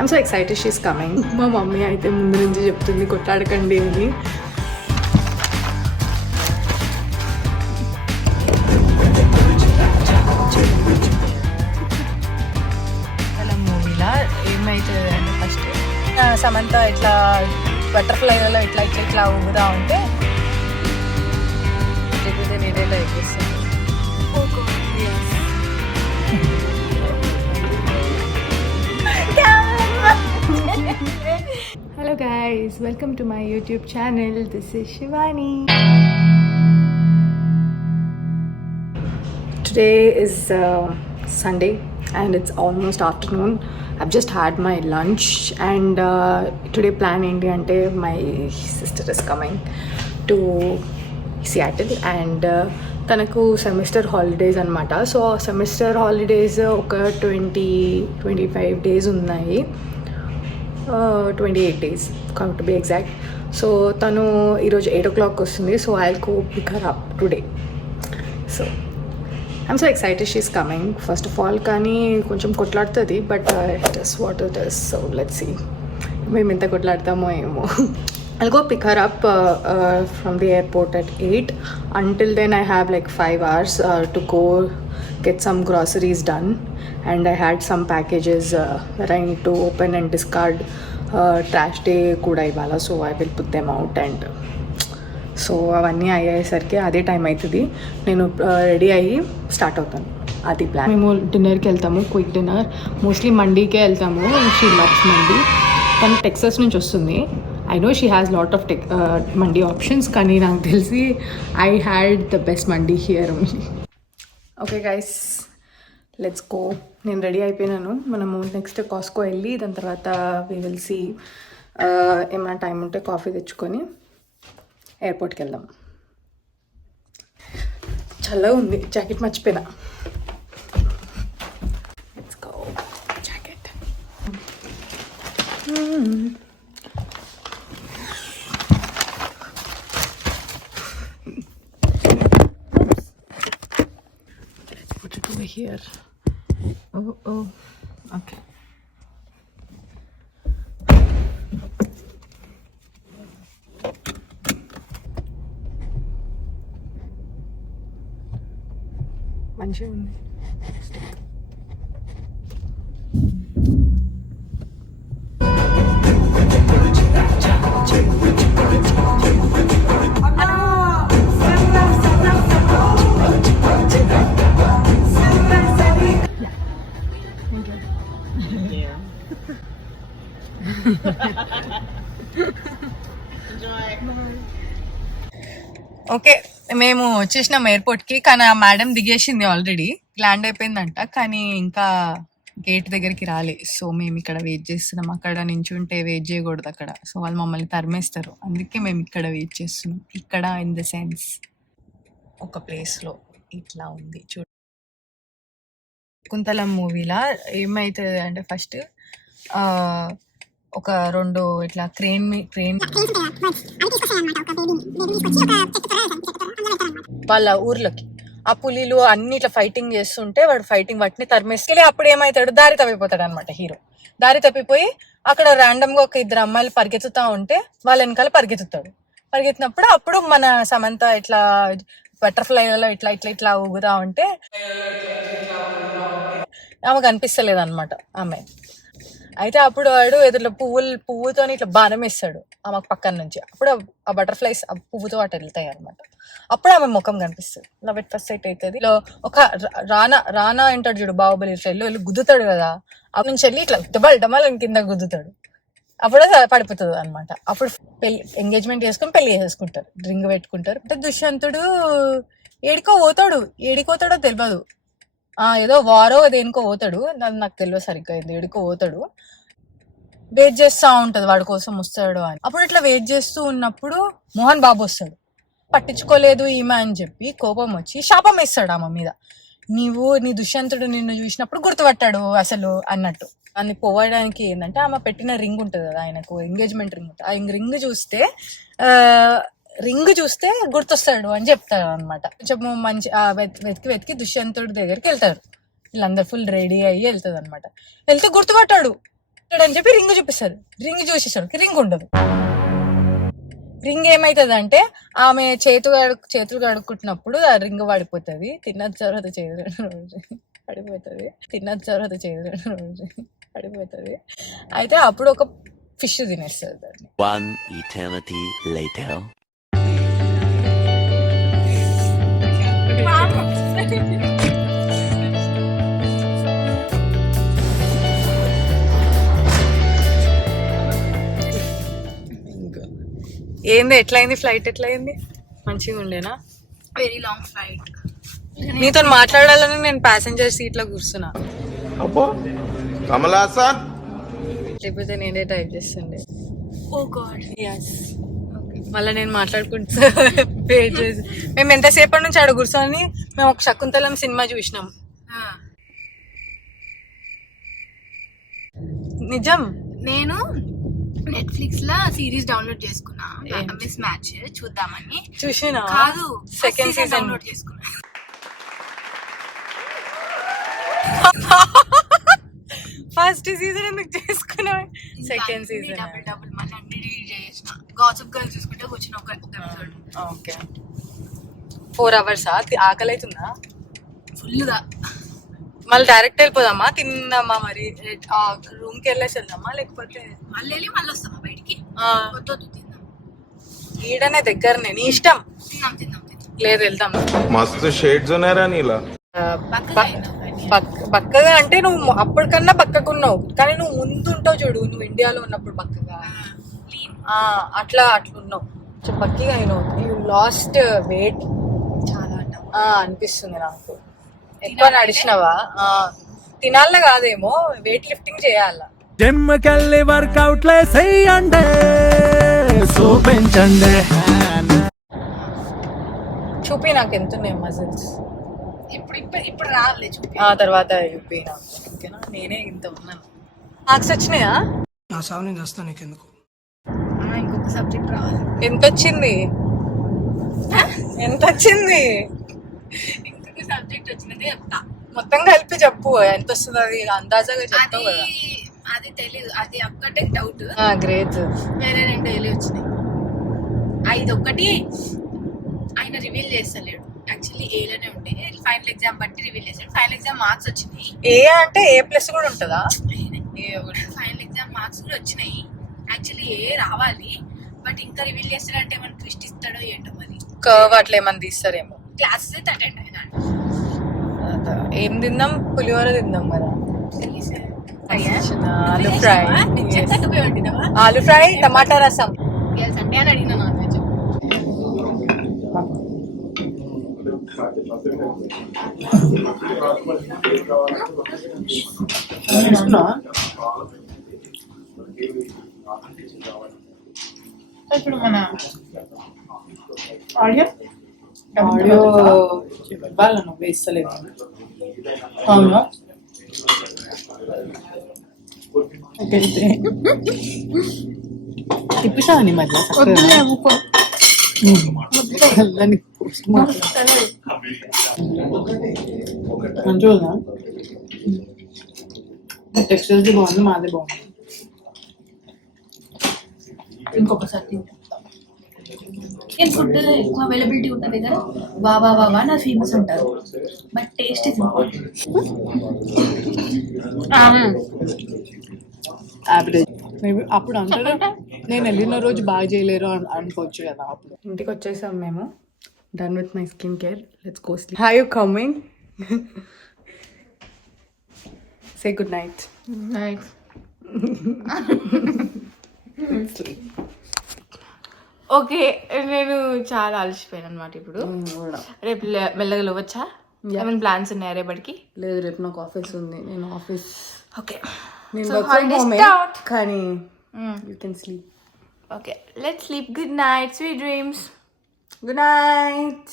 I'm so excited she's coming. మా mummy అయితే ముందు నుంచి చెప్తుంది కొట్లాడకండి అని. మూవీలా ఏమవుతుంది అంటే ఫస్ట్ సమంత ఇట్లా బటర్ఫ్లైలలో ఇట్లా ఇట్లా ఇట్లా ఊగుతా ఉంటే నేనేలా ఎక్కిస్తాను. Hello guys, welcome to my YouTube channel. This is Shivani. Today is Sunday and it's almost afternoon. I've just had my lunch and today plan enti ante my sister is coming to Seattle and తనకు semester holidays అనమాట. So semester holidays ఒక 25 days ఉన్నాయి, 28 days to be exact. So తను ఈరోజు 8 o'clock వస్తుంది. So I will go pick her up today. So I'm so excited she's coming first of all. కానీ కొంచెం కొట్లాడుతుంది, but it is what it is. So let's see మేము ఎంత కొట్లాడతామో ఏమో. I'll go pick her up from the airport at 8. Until then I have like 5 hours to go get some groceries done, and I had some packages that I need to open and discard. Trash day kuda ivala, so I will put them out. And so అవన్నీ అయ్యేసరికి అదే time అవుతుంది. నేను ready అయ్యి start అవుతాను. అది plan. మేము డిన్నర్కి వెళ్తాము, క్విక్ డిన్నర్. మోస్ట్లీ మండీకే వెళ్తాము. She loves mandi. తను టెక్సస్ నుంచి వస్తుంది. I know she has lot of mandi options, కానీ నాకు తెలిసి I had the best mandi here only. Okay guys, let's go. నేను రెడీ అయిపోయినాను. మనము నెక్స్ట్ కాస్కో వెళ్ళి దాని తర్వాత we will see ఏమైనా టైం ఉంటే కాఫీ తెచ్చుకొని ఎయిర్పోర్ట్కి వెళ్దాం. చల్లగా ఉంది, జాకెట్ మర్చిపోయినా. Let's go. Jacket over here. Oh, okay. మంచిగా ఉంది. ఓకే, మేము వచ్చేసినాం ఎయిర్పోర్ట్కి. కానీ ఆ మేడం దిగేసింది, ఆల్రెడీ ల్యాండ్ అయిపోయిందంట. కానీ ఇంకా గేట్ దగ్గరికి రాలే. సో మేము ఇక్కడ వెయిట్ చేస్తున్నాం. అక్కడ నించుంటే వెయిట్ చేయకూడదు అక్కడ. సో వాళ్ళు మమ్మల్ని తరిమేస్తారు. అందుకే మేము ఇక్కడ వెయిట్ చేస్తున్నాం. ఇక్కడ ఇన్ ద సెన్స్ ఒక ప్లేస్లో ఇట్లా ఉంది చూడ. కుంతలం మూవీలా ఏమవుతుంది అంటే ఫస్ట్ ఒక 2 ఇట్లా క్రేన్ వాళ్ళ ఊర్లోకి ఆ పులిలు అన్ని ఇట్లా ఫైటింగ్ చేస్తుంటే వాడు ఫైటింగ్ వాటిని తరిమేసుకెళ్ళి అప్పుడు ఏమవుతాడు, దారి తప్పిపోతాడు అనమాట హీరో. దారి తప్పిపోయి అక్కడ ర్యాండమ్ గా ఒక 2 అమ్మాయిలు పరిగెత్తుతా ఉంటే వాళ్ళ వెనకాల పరిగెత్తుతాడు. పరిగెత్తినప్పుడు అప్పుడు మన సమంత ఇట్లా బటర్ఫ్లైలలో ఇట్లా ఇట్లా ఇట్లా ఊగుతా ఉంటే ఆమె కనిపిస్తలేదు అనమాట ఆమె. అయితే అప్పుడు వాడు ఎదురు పువ్వుతో ఇట్లా బాణం వేస్తాడు ఆమె పక్కన నుంచి. అప్పుడు ఆ బటర్ఫ్లైస్ ఆ పువ్వుతో అటు వెళ్తాయి అనమాట. అప్పుడు ఆమె ముఖం కనిపిస్తుంది. లవ్ ఎట్ ఫస్ట్ సైట్ అవుతుంది. ఒక రానా అంటాడు చూడు, బాహుబలి వెళ్ళి గుద్దుతాడు కదా, అప్పుడు నుంచి వెళ్ళి ఇట్లా డబల్ కింద గుద్దుతాడు. అప్పుడు పడిపోతుంది అనమాట. అప్పుడు ఎంగేజ్మెంట్ చేసుకుని పెళ్లి చేసేసుకుంటారు, రింగ్ పెట్టుకుంటారు. అంటే దుష్యంతుడు ఏడికోతాడో తెలియదు. ఏదో వారో దేనికో పోతాడు, నాకు తెలియదు సరిగ్గా, ఏడికో పోతాడు. వెయిట్ చేస్తూ ఉంటది వాడి కోసం వస్తాడు అని. అప్పుడు ఇట్లా వెయిట్ చేస్తూ ఉన్నప్పుడు మోహన్ బాబు వస్తాడు. పట్టించుకోలేదు ఈమె అని చెప్పి కోపం వచ్చి శాపం వేస్తాడు ఆమె మీద. నీ దుష్యంతుడు నిన్ను చూసినప్పుడు గుర్తుపట్టాడు అసలు అన్నట్టు. అని పోవడానికి ఏంటంటే ఆమె పెట్టిన రింగ్ ఉంటుంది కదా, ఆయనకు ఎంగేజ్మెంట్ రింగ్ ఉంటుంది. ఆ రింగ్ చూస్తే గుర్తొస్తాడు అని చెప్తాడు అనమాట. కొంచెం మంచి వెతికి దుష్యంతుడి దగ్గరికి వెళ్తారు. వీళ్ళందరూ ఫుల్ రెడీ అయ్యి వెళ్తుంది అనమాట. వెళ్తే గుర్తుపట్టాడు అని చెప్పి రింగ్ చూపిస్తుంది. రింగ్ చూసేసరికి రింగ్ ఉండదు. రింగ్ ఏమైతుంది అంటే ఆమె చేతులు కడుక్కుంటున్నప్పుడు ఆ రింగ్ పడిపోతుంది. తిన్న తర్వాత పడిపోతుంది. అయితే అప్పుడు ఒక ఫిష్ తినేస్తుంది దాన్ని. One eternity later. ఏంది ఎట్లయింది ఫ్లైట్? ఎట్లయింది? మంచిగా ఉండేనా? Very long flight. నీతో మాట్లాడాలని నేను ప్యాసింజర్ సీట్ లో కూర్చున్నా. లేకపోతే నేనే డ్రైవ్ చేస్తుండే. ఓ గాడ్. ఎస్. మళ్ళీ నేను మాట్లాడుకుంటా వెయిట్ చేసి మేము ఎంతసేపటి నుంచి ఆడ కూర్చొని మేము ఒక శకుంతలం సినిమా చూసినాం. నిజం. నేను నెట్ఫ్లిక్స్ లో సిరీస్ డౌన్లోడ్ చేసుకున్నా, మిస్ మ్యాచ్ చూద్దామని. చూసినా? కాదు, సెకండ్ సీజన్ డౌన్లోడ్ చేసుకున్నా. ఫస్ట్ సీజన్ ఎందుకు చేసుకున్నా? సెకండ్ సీజన్ డబుల్ మళ్ళీ అన్ని డిలీట్ చేసిన. గాసిప్ గర్ల్స్ చూసుకుంటే వచ్చిన ఒక ఎపిసోడ్. ఓకే. 4 hours ఆకలి అవుతుందా? ఫుల్ గా. మళ్ళీ డైరెక్ట్ వెళ్ళిపోదామా? తిందామా? మరి రూమ్ కి వెళ్ళేసి వెళ్దామా లేకపోతే మళ్ళీ వస్తామా బయటికి? వద్దు, తిందాం. ఈడనే దగ్గరనే, నీ ఇష్టం. తిందాం. లేదు వెళ్దాం. మస్తు షేడ్స్ ఉన్నారా నీలా? పక్కగా అంటే నువ్వు అప్పటికన్నా పక్కకున్నావు, కానీ నువ్వు ముందు ఉంటావు చూడు. నువ్వు ఇండియాలో ఉన్నప్పుడు పక్కగా అట్లున్నావు. పక్కిగా యూ లాస్ట్ వెయిట్ చాలా అనిపిస్తుంది నాకు. ఎక్కువ నడిచినవా? తినాల కాదేమో, వెయిట్ లిఫ్టింగ్ చేయాల. జిమ్ కెళ్ళి వర్కౌట్లే చెయ్యండి, చూపించండి. చూపి నాకు ఎంత ఉన్నాయి మజిల్స్. ఇప్పుడు రాలే చూపి. తర్వాత చూపి నాకు. ఓకేనా? నేనే ఇంత ఉన్నాను. మార్క్స్ వచ్చినాయా? నా సాగు నేను వస్తాను, నీకెందుకు? ఇంకొక సబ్జెక్ట్ రావాలి. ఎంత వచ్చింది? ఇంకొక సబ్జెక్ట్ వచ్చినది చెప్తా. మొత్తం కలిపి చెప్పు ఎంత వస్తుంది. అది అందాజాగా చెప్తావు కదా. అది తెలీదు, అది ఒక్కటే డౌట్. గ్రేట్. వేరే 2 డైలీ వచ్చినాయి. 5 ఒకటి ఆయన రివీల్ చేస్తలేడు. యాక్చువల్లీ ఏలోనే ఉంటే ఫైనల్ ఎగ్జామ్ బట్టి రివీల్ చేశాడు. ఫైనల్ ఎగ్జామ్ మార్క్స్ వచ్చినాయి. ఏ అంటే A+ కూడా ఉంటుందా? ఫైనల్ ఎగ్జామ్ మార్క్స్ కూడా వచ్చినాయి. యాక్చువల్లీ ఏ రావాలి, బట్ ఇంకా రివీల్ చేస్తాడంటే మనం ట్విస్ట్ ఇస్తాడో ఏంటో. మరి కర్వ్ అట్లా ఏమన్నా తీస్తారేమో. క్లాసెస్ అయితే అటెండ్ అయినా. ఏం తిందాం? పులిహోర తిందాం కదా. ఆలు ఫ్రై, టమాటా రసం. సండే అని అడిగినా నాన్ వెజ్. ఇప్పుడు మన ఆడియో చెప్పాలి, నువ్వు వేస్తలేదు. అవునా? తిప్పిసా నీ మధ్య మంచిగా టెక్స్చర్ బాగుంది, మాదే బాగుంది. ఇంకొకసారి ఫుడ్ ఎక్కువ అవైలబిలిటీ ఉంటుంది కదా, వా నా ఫేమస్ ఉంటారు. But taste is important. Average. అప్పుడు అంటారు నేను వెళ్ళిన రోజు బాగా చేయలేరు అనుకోవచ్చు కదా. అప్పుడు ఇంటికి వచ్చేసాం మేము. Done with my skin care. Let's go sleep. How you coming? Say good night. Okay, నేను చాలా అలసిపోయాను అనమాట. ఇప్పుడు రేపు మెల్లగా లేవచ్చా? ఏమైనా ప్లాన్స్ ఉన్నాయా రేపటికి? లేదు, రేపు నాకు ఆఫీస్ ఉంది. నేను ఆఫీస్ ఓకే, కానీ you can sleep. Okay, let's sleep. Good night, sweet dreams. Good night.